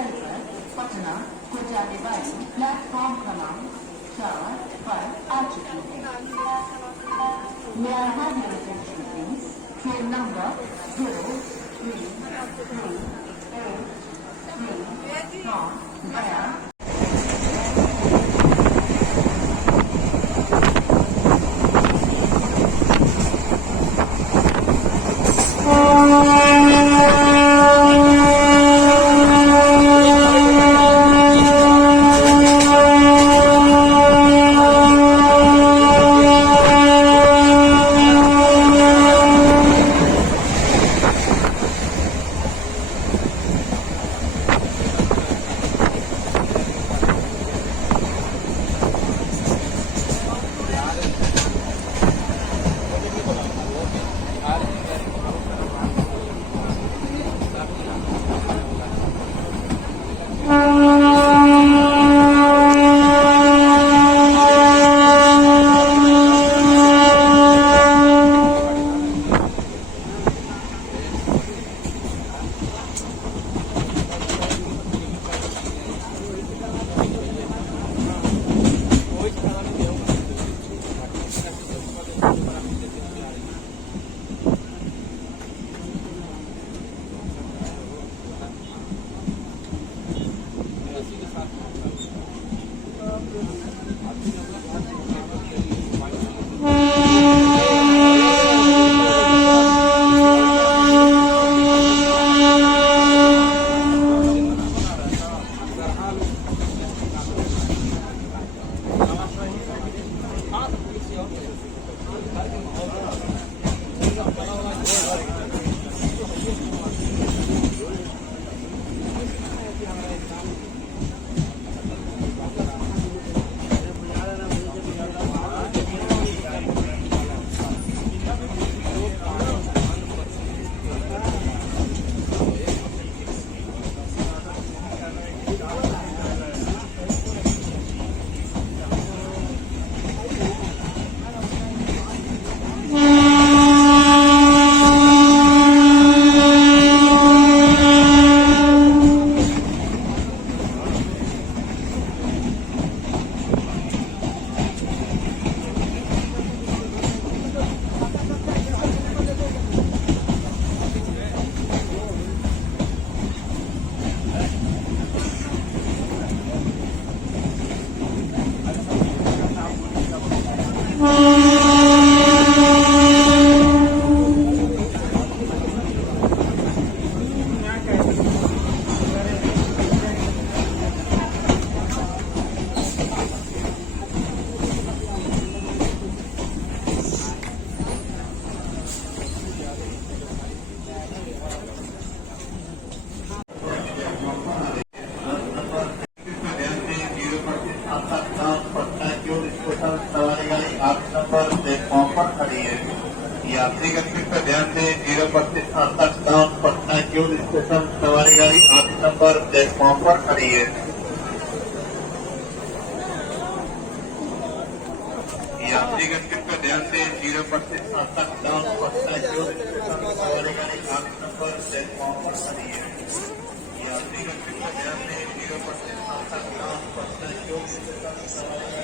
स्टेशन पर पटना को जाने वाली प्लेटफॉर्म क्रमांक 4 पर आ चुकी है। May I have your attention please? Train number 03383 from Gaya. यात्रीगण कृपया ध्यान दें 025 डाउन पटना क्यूल स्टेशन सवारी गाड़ी 8 नंबर प्लेटफॉर्म पर खड़ी है। यात्रीगण कृपया ध्यान दें 025 डाउन पटना क्यूल स्टेशन सवारी गाड़ी 8 नंबर प्लेटफॉर्म पर खड़ी है। यात्रीगण कृपया ध्यान दें 025 डाउन पटना क्यूल स्टेशन सवारी